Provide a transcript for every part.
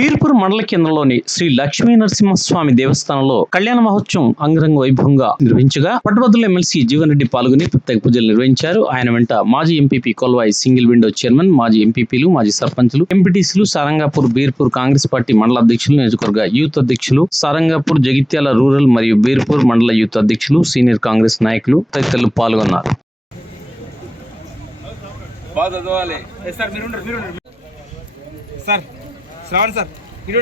బీర్పూర్ మండల కేంద్రంలోని శ్రీ లక్ష్మీ నరసింహస్వామి దేవస్థానంలో కళ్యాణ మహోత్సవం అంగరంగ వైభవంగా నిర్వహించగా పట్టభద్రుల ఎమ్మెల్సీ జీవన్ రెడ్డి పాల్గొని ప్రత్యేక పూజలు నిర్వహించారు. ఆయన వెంట మాజీ MPP Kolvai single window chairman మాజీ ఎంపీపీలు మాజీ సర్పంచులు ఎంపీటీసీలు సారంగాపూర్ బీర్పూర్ కాంగ్రెస్ పార్టీ మండల అధ్యక్షులు నియోజకవర్గ యూత్ అధ్యక్షులు సారంగాపూర్ జగిత్యాల రూరల్ మరియు బీర్పూర్ మండల యూత్ అధ్యక్షులు సీనియర్ కాంగ్రెస్ నాయకులు తదితరులు పాల్గొన్నారు. Sir Shravan sir. ఇటు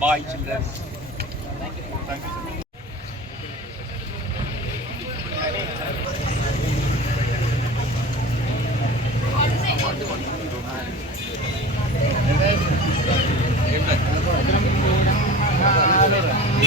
బాయ్ చిల్డ్రన్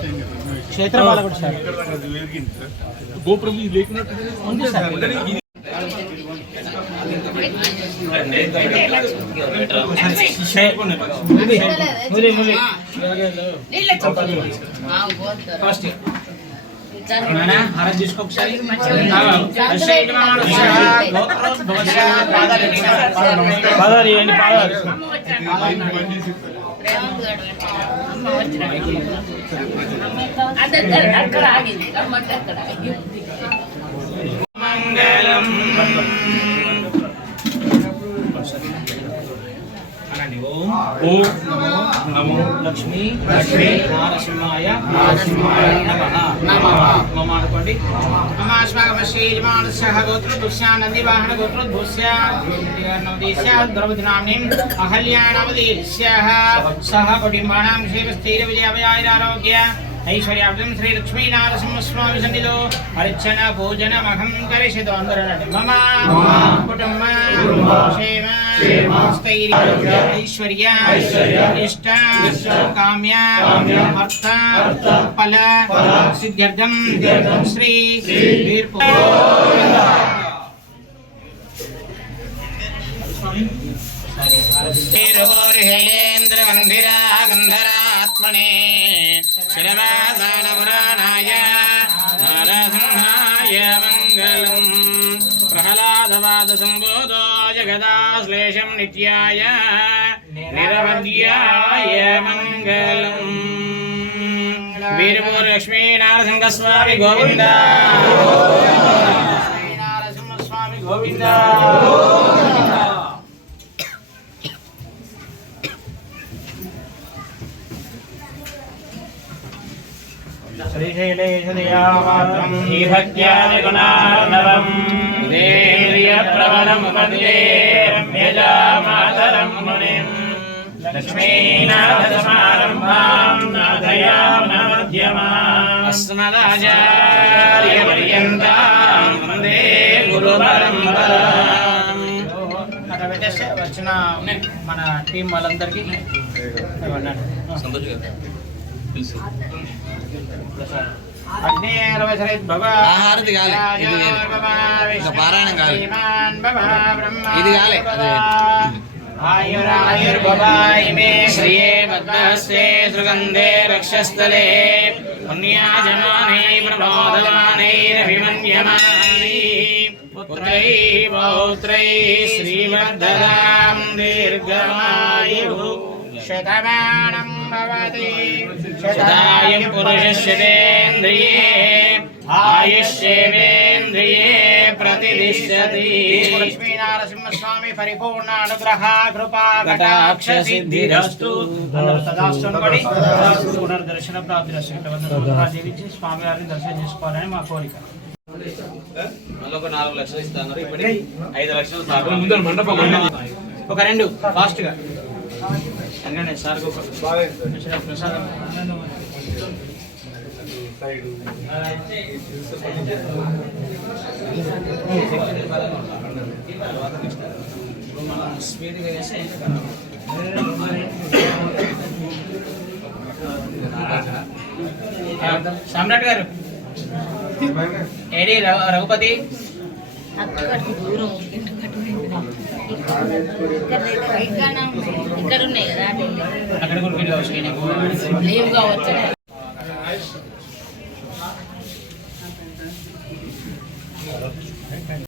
యుద్ధమ క్షేత్ర బాలకుడు సార్ గోపురం లేకున్నట్టు ఉంది. సార్. ములి ములి నాన్న హారం తీసుకో ఒకసారి. పాదాలు పాదాలు అక్కడ ఓం నమో లక్ష్మీ లక్ష్మీ నారసింహాయ నారసింహాయ నమః. నమః. మమ అనుకోండి. నమాస్మాకమశ్రీ యజమానస్య గోత్రోద్భుస్య నందివాహన గోత్రోద్భుస్య నవదీస్య ద్రౌపది నామ్నిం అహల్యాణవదీస్యాః సహ కుటుంబానాం క్షేమస్థైర్య విజయాభయారోగ్య ఐశ్వర్యాబ్దం శ్రీ లక్ష్మీనారసింహస్వామి సన్నిధో అర్చన పూజనమహం కరిషితో అందరూ మమ కుటుంబ క్షేమ స్థైర్య ఐశ్వర్య ఇష్ట కామ్య అర్థ ఫల సిద్ధ్యర్థం శ్రీ వీర్పు ేంద్ర మందిరా గంధరాత్మనే శిరవాసానపురాణాయ నారసింహాయ మంగళం ప్రహ్లాదవాద సంబోధో జగదాశ్లేషం నిత్యాయ నిరవధ్యాయ మంగళం వీరపూర్ లక్ష్మీ నారసింహస్వామి గోవింద లక్ష్మీ నారసింహస్వామి గోవింద श्रीशैलेशदयामात्रम् ईभक्त्यादिगुणार्णवम् देन्द्रियप्रवणमुपद्ये रम्यजामातरम् मुनिम् लक्ष्मीनाथसमारम्भाम् नाथयामनमध्यमाम् अस्मदाचार्यपर्यन्ताम् वन्दे गुरुपरम्पराम् వచ్చిన మన టీం వాళ్ళందరికీ ఆహారతి కాలే. ఇది ఇంకా పారాయణం కాలే. ఇది కాలే. అదే. ఆయురాయుర్భవాయిమే శ్రియే పద్మహస్తే సుగంధే పుణ్యాజమానై ప్రబోధమానైరభిమన్యమానై పుత్రై పౌత్రై శ్రీవర్ధనాం శతమానం భవతి పురుషస్యతేంద్రియే ఆయుష్యేంద్రియే ప్రతిష్టతి లక్ష్మీనారసింహస్వామి పరిపూర్ణ అనుగ్రహ కృపా కటాక్ష సిద్ధిరస్తు అందరూ సదాస్తు అనుకోండి పునర్దర్శన ప్రాప్తి జీవించి స్వామి వారిని దర్శనం చేసుకోవాలని మా కోరిక. ఒక నాలుగు లక్షలు ఇస్తాను. ఇప్పటికి ఐదు లక్షలు సార్ ముందర మండపం ఒక రెండు ఫాస్ట్గా. సార్ ప్రసాదం. స్పీడ్గా చేస్తే సామ్రాట్ గారు. ఏడి రఘు- రఘుపతి? అక్కడ దూరం ఇక్కడ ఉన్నాయి కదా అక్కడ కూడా వీళ్ళు వచ్చి లేవుగా వచ్చాడు